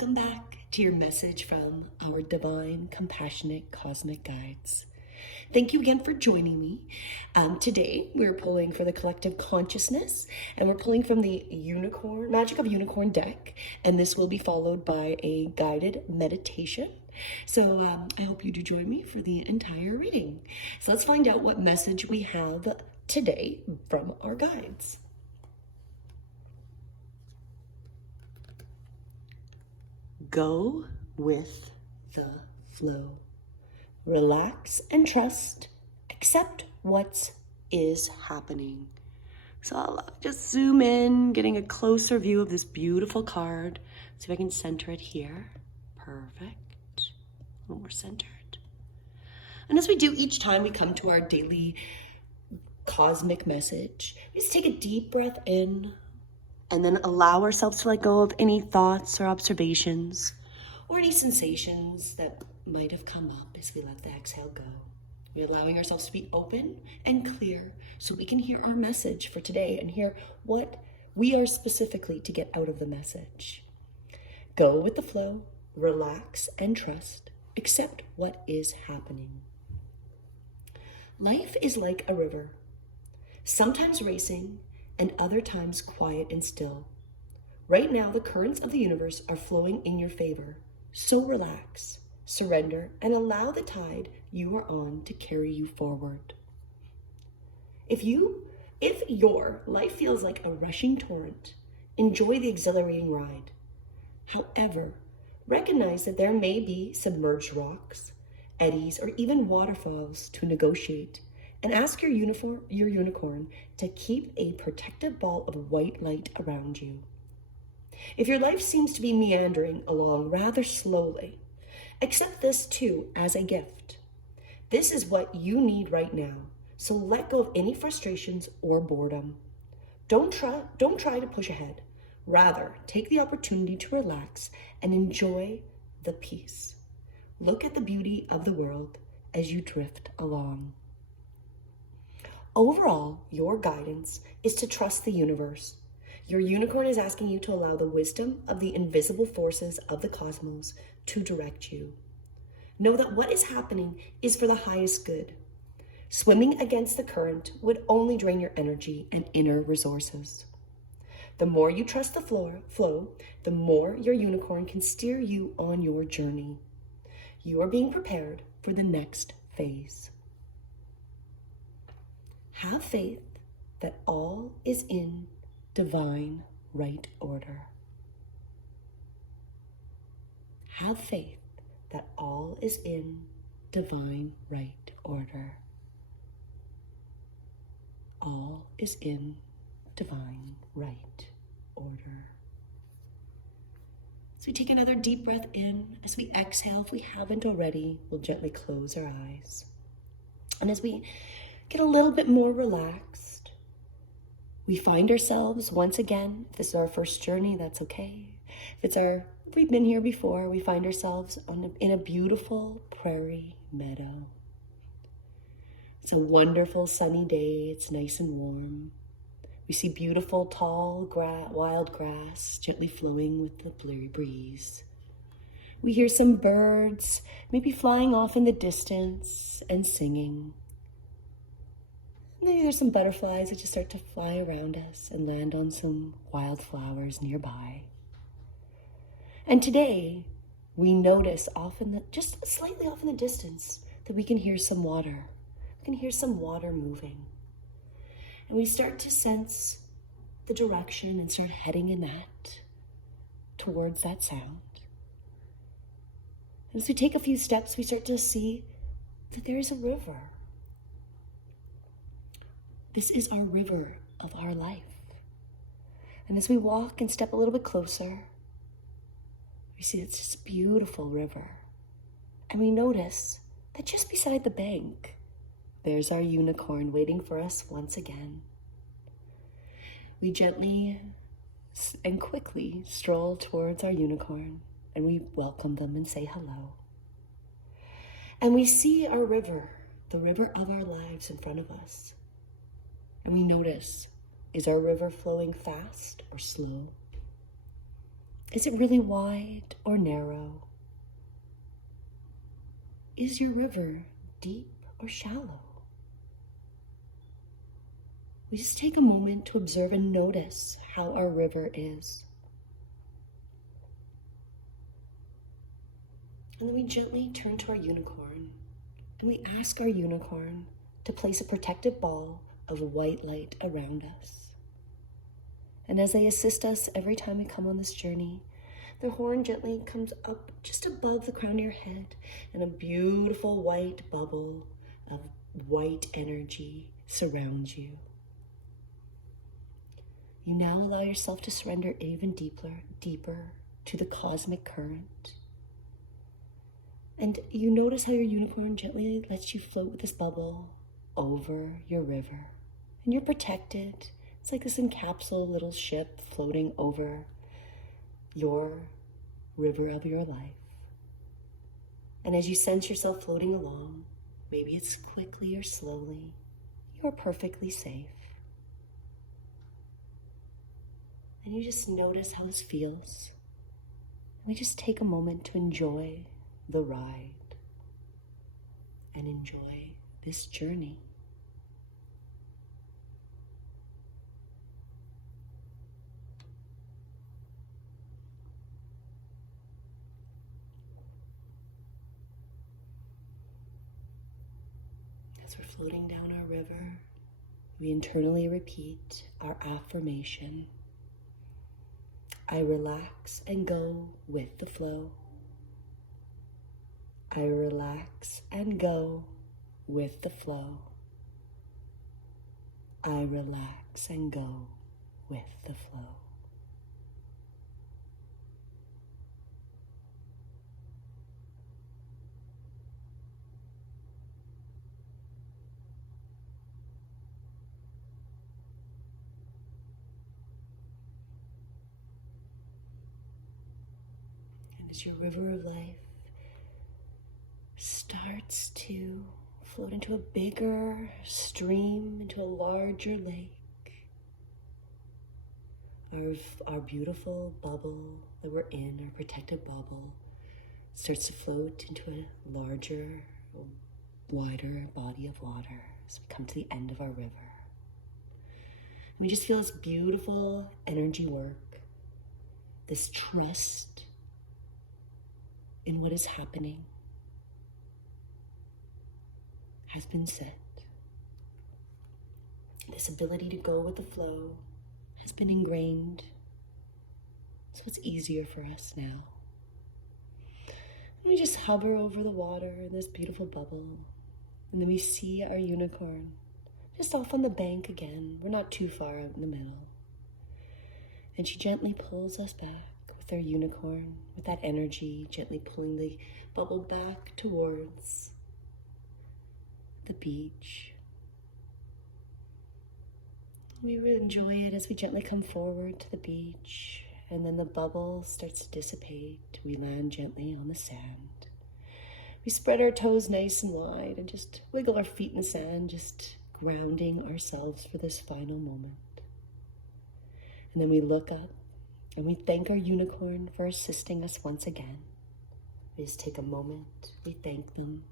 Welcome back to your message from our divine, compassionate, cosmic guides. Thank you again for joining me. Today, we're pulling for the collective consciousness, and we're pulling from the Magic of Unicorn deck, and this will be followed by a guided meditation. So I hope you do join me for the entire reading. So let's find out what message we have today from our guides. Go with the flow. Relax and trust. Accept what is happening. So I'll just zoom in, getting a closer view of this beautiful card. See if I can center it here. Perfect. A little more centered. And as we do each time we come to our daily cosmic message, we just take a deep breath in, and then allow ourselves to let go of any thoughts or observations or any sensations that might have come up as we let the exhale go. We're allowing ourselves to be open and clear so we can hear our message for today and hear what we are specifically to get out of the message. Go with the flow, relax and trust, accept what is happening. Life is like a river, sometimes racing, and other times quiet and still. Right now, the currents of the universe are flowing in your favor. So relax, surrender, and allow the tide you are on to carry you forward. If your life feels like a rushing torrent, enjoy the exhilarating ride. However, recognize that there may be submerged rocks, eddies, or even waterfalls to negotiate. And ask your unicorn to keep a protective ball of white light around you. If your life seems to be meandering along rather slowly, accept this too as a gift. This is what you need right now, so let go of any frustrations or boredom. Don't try to push ahead. Rather, take the opportunity to relax and enjoy the peace. Look at the beauty of the world as you drift along. Overall, your guidance is to trust the universe. Your unicorn is asking you to allow the wisdom of the invisible forces of the cosmos to direct you. Know that what is happening is for the highest good. Swimming against the current would only drain your energy and inner resources. The more you trust the flow, the more your unicorn can steer you on your journey. You are being prepared for the next phase. Have faith that all is in divine right order. Have faith that all is in divine right order. All is in divine right order. So we take another deep breath in. As we exhale, if we haven't already, we'll gently close our eyes. And as we get a little bit more relaxed, we find ourselves once again, if this is our first journey, that's okay. If we've been here before, we find ourselves in a beautiful prairie meadow. It's a wonderful sunny day, it's nice and warm. We see beautiful tall wild grass gently flowing with the breeze. We hear some birds maybe flying off in the distance and singing. Maybe there's some butterflies that just start to fly around us and land on some wildflowers nearby. And today, we notice just slightly off in the distance, that we can hear some water. We can hear some water moving. And we start to sense the direction and start heading towards that sound. And as we take a few steps, we start to see that there is a river. This is our river of our life. And as we walk and step a little bit closer, we see it's just a beautiful river. And we notice that just beside the bank, there's our unicorn waiting for us once again. We gently and quickly stroll towards our unicorn, and we welcome them and say hello. And we see our river, the river of our lives in front of us. And we notice, is our river flowing fast or slow? Is it really wide or narrow? Is your river deep or shallow? We just take a moment to observe and notice how our river is. And then we gently turn to our unicorn and we ask our unicorn to place a protective ball of white light around us. And as they assist us every time we come on this journey, their horn gently comes up just above the crown of your head, and a beautiful white bubble of white energy surrounds you. You now allow yourself to surrender even deeper to the cosmic current. And you notice how your unicorn gently lets you float with this bubble over your river. And you're protected. It's like this encapsulated little ship floating over your river of your life. And as you sense yourself floating along, maybe it's quickly or slowly, you're perfectly safe. And you just notice how this feels. And we just take a moment to enjoy the ride and enjoy this journey. As we're floating down our river, we internally repeat our affirmation. I relax and go with the flow. I relax and go with the flow. I relax and go with the flow. And as your river of life starts to float into a bigger stream, into a larger lake, our beautiful bubble that we're in, our protected bubble, starts to float into a larger, wider body of water as we come to the end of our river. And we just feel this beautiful energy work, this trust in what is happening has been set. This ability to go with the flow has been ingrained, so it's easier for us now. And we just hover over the water in this beautiful bubble, and then we see our unicorn just off on the bank again. We're not too far out in the middle. And she gently pulls us back with our unicorn, with that energy, gently pulling the bubble back towards the beach. We really enjoy it as we gently come forward to the beach, and then the bubble starts to dissipate. We land gently on the sand. We spread our toes nice and wide and just wiggle our feet in the sand, just grounding ourselves for this final moment. And then we look up and we thank our unicorn for assisting us once again. We just take a moment, we thank them.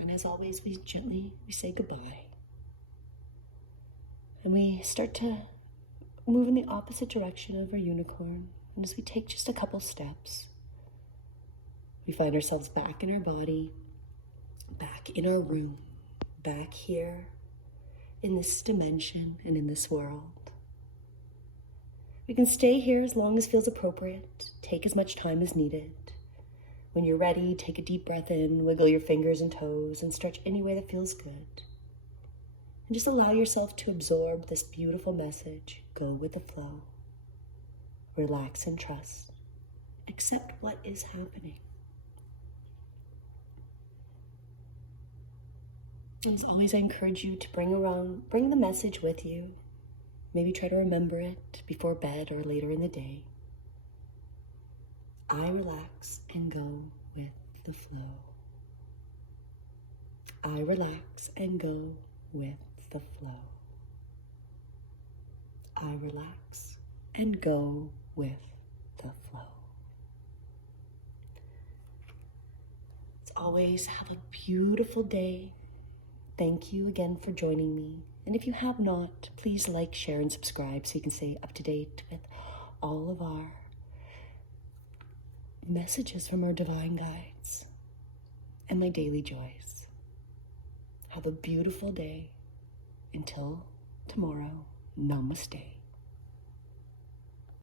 And as always, we say goodbye. And we start to move in the opposite direction of our unicorn. And as we take just a couple steps, we find ourselves back in our body, back in our room, back here in this dimension and in this world. We can stay here as long as feels appropriate, take as much time as needed. When you're ready, take a deep breath in, wiggle your fingers and toes, and stretch any way that feels good. And just allow yourself to absorb this beautiful message. Go with the flow. Relax and trust. Accept what is happening. And as always, I encourage you to bring the message with you. Maybe try to remember it before bed or later in the day. I relax and go with the flow. I relax and go with the flow. I relax and go with the flow. As always, have a beautiful day. Thank you again for joining me. And if you have not, please like, share, and subscribe so you can stay up to date with all of our messages from our divine guides and my daily joys. Have a beautiful day. Until tomorrow, namaste.